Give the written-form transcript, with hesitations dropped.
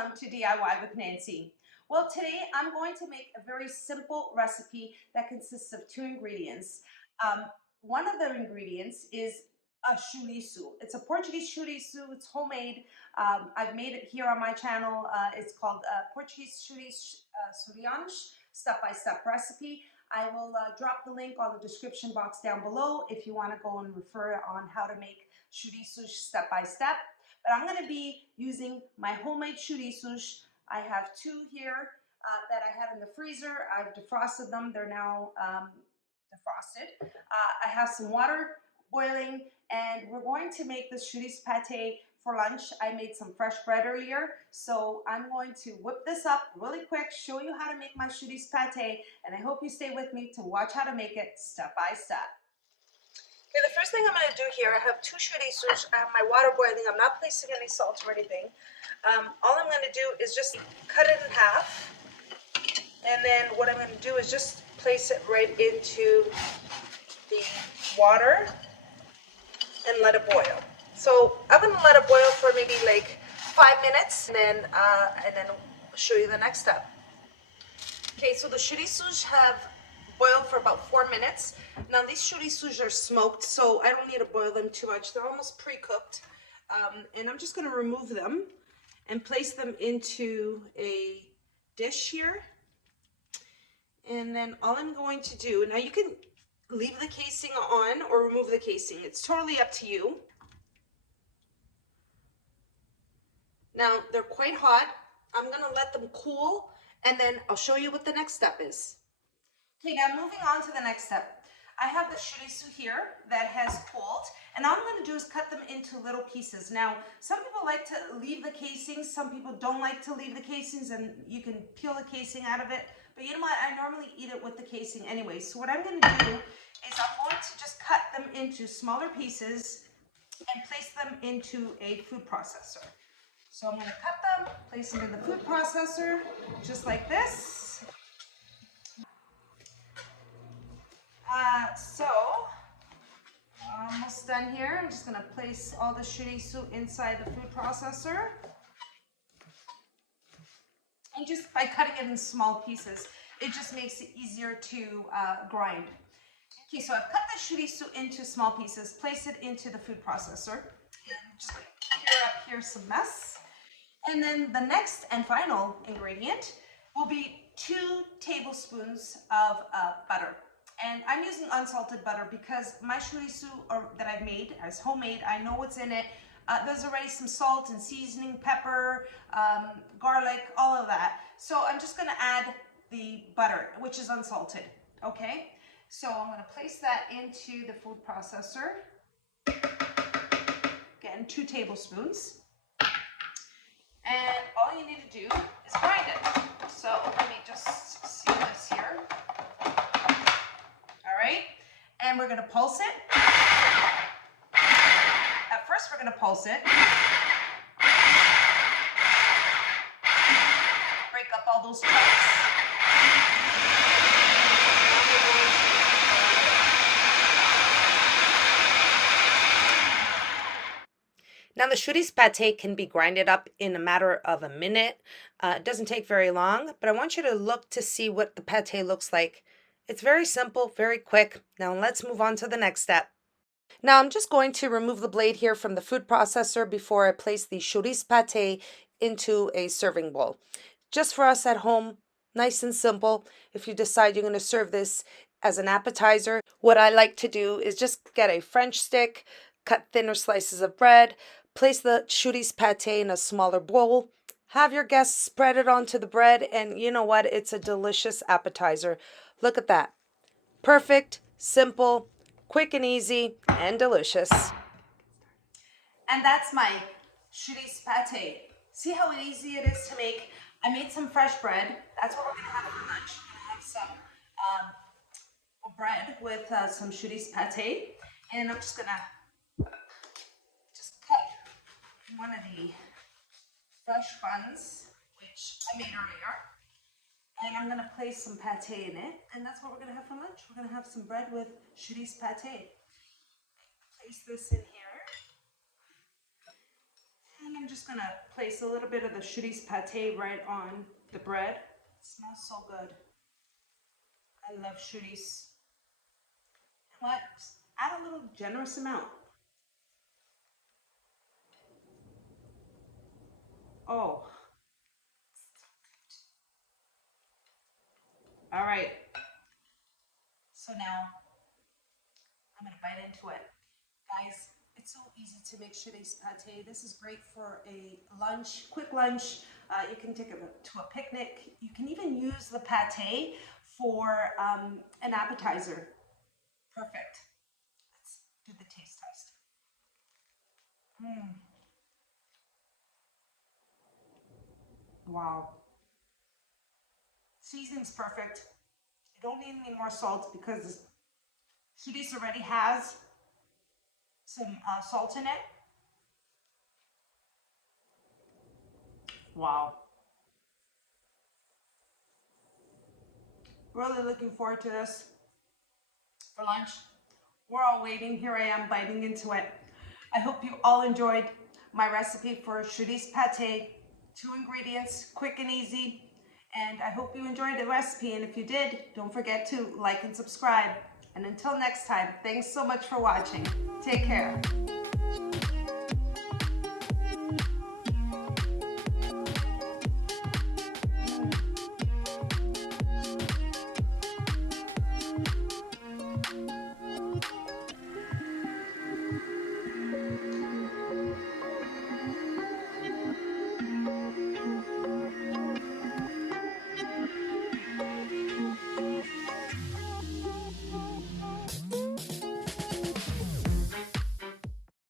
welcome to DIY with Nancy. Well, today I'm going to make a very simple recipe that consists of two ingredients. One of the ingredients is a chouriço. It's a Portuguese chouriço. It's homemade. I've made it here on my channel. It's called Portuguese Chouriço Açorianos, step-by-step recipe. I will drop the link on the description box down below if you want to go and refer on how to make chouriços step-by-step. But I'm going to be using my homemade chouriços. I have two here that I had in the freezer. I've defrosted them. They're now defrosted. I have some water boiling, and we're going to make this chouriço pâté for lunch. I made some fresh bread earlier, so I'm going to whip this up really quick, show you how to make my chouriço pâté, and I hope you stay with me to watch how to make it step by step. Okay, the first thing I'm going to do here, I have two chouriços. I have my water boiling. I'm not placing any salt or anything. All I'm going to do is just cut it in half. And then what I'm going to do is just place it right into the water and let it boil. So I'm going to let it boil for maybe like 5 minutes, and then show you the next step. Okay, so the chouriços have boiled for about 4 minutes. Now these chouriços are smoked, so I don't need to boil them too much. They're almost pre-cooked. And I'm just going to remove them and place them into a dish here. And then all I'm going to do, now you can leave the casing on or remove the casing. It's totally up to you. Now they're quite hot. I'm going to let them cool, and then I'll show you what the next step is. Okay, now moving on to the next step. I have the chouriço here that has cooled, and all I'm going to do is cut them into little pieces. Now, some people like to leave the casings, some people don't like to leave the casings, and you can peel the casing out of it. But you know what? I normally eat it with the casing anyway. So what I'm going to do is I'm going to just cut them into smaller pieces and place them into a food processor. So I'm going to cut them, place them in the food processor, just like this. So, almost done here. I'm just going to place all the chouriço inside the food processor. And just by cutting it in small pieces, it just makes it easier to grind. Okay, so I've cut the chouriço into small pieces, place it into the food processor. And just clear up here some mess. And then the next and final ingredient will be 2 tablespoons of butter. And I'm using unsalted butter because my chouriço that I've made as homemade, I know what's in it. There's already some salt and seasoning, pepper, garlic, all of that. So I'm just going to add the butter, which is unsalted. Okay, so I'm going to place that into the food processor. Again, 2 tablespoons. And all you need to do is grind it. So let me just seal this here. All right, and we're going to pulse it. At first, we're going to pulse it. Break up all those chunks. Now the chouriço pâté can be grinded up in a matter of a minute. It doesn't take very long, but I want you to look to see what the pâté looks like. It's very simple, very quick. Now let's move on to the next step. Now I'm just going to remove the blade here from the food processor before I place the chouriço pâté into a serving bowl. Just for us at home, nice and simple. If you decide you're going to serve this as an appetizer, what I like to do is just get a French stick, cut thinner slices of bread, place the chouriço pâté in a smaller bowl, have your guests spread it onto the bread, and you know what? It's a delicious appetizer. Look at that. Perfect, simple, quick and easy, and delicious. And that's my chouriço pâté. See how easy it is to make? I made some fresh bread. That's what we're going to have for lunch. We're going to have some bread with some chouriço pâté. And I'm just going to cut one of the fresh buns, which I made earlier. And I'm going to place some pâté in it. And that's what we're going to have for lunch. We're going to have some bread with chouriço pâté. Place this in here. And I'm just gonna place a little bit of the chouriço pâté right on the bread. It smells so good. I love chouriço. What? Just add a little generous amount. Oh. All right. So now I'm gonna bite into it. Guys, it's so easy to make chouriço pâté. This is great for a lunch, quick lunch. You can take it to a picnic. You can even use the pâté for an appetizer. Perfect. Let's do the taste test. Wow. Seasoning's perfect. You don't need any more salt because chouriço already has some salt in it. Wow. Really looking forward to this for lunch. We're all waiting. Here I am biting into it. I hope you all enjoyed my recipe for chouriço pâté. 2 ingredients, quick and easy. And I hope you enjoyed the recipe. And if you did, don't forget to like and subscribe. And until next time, thanks so much for watching. Take care.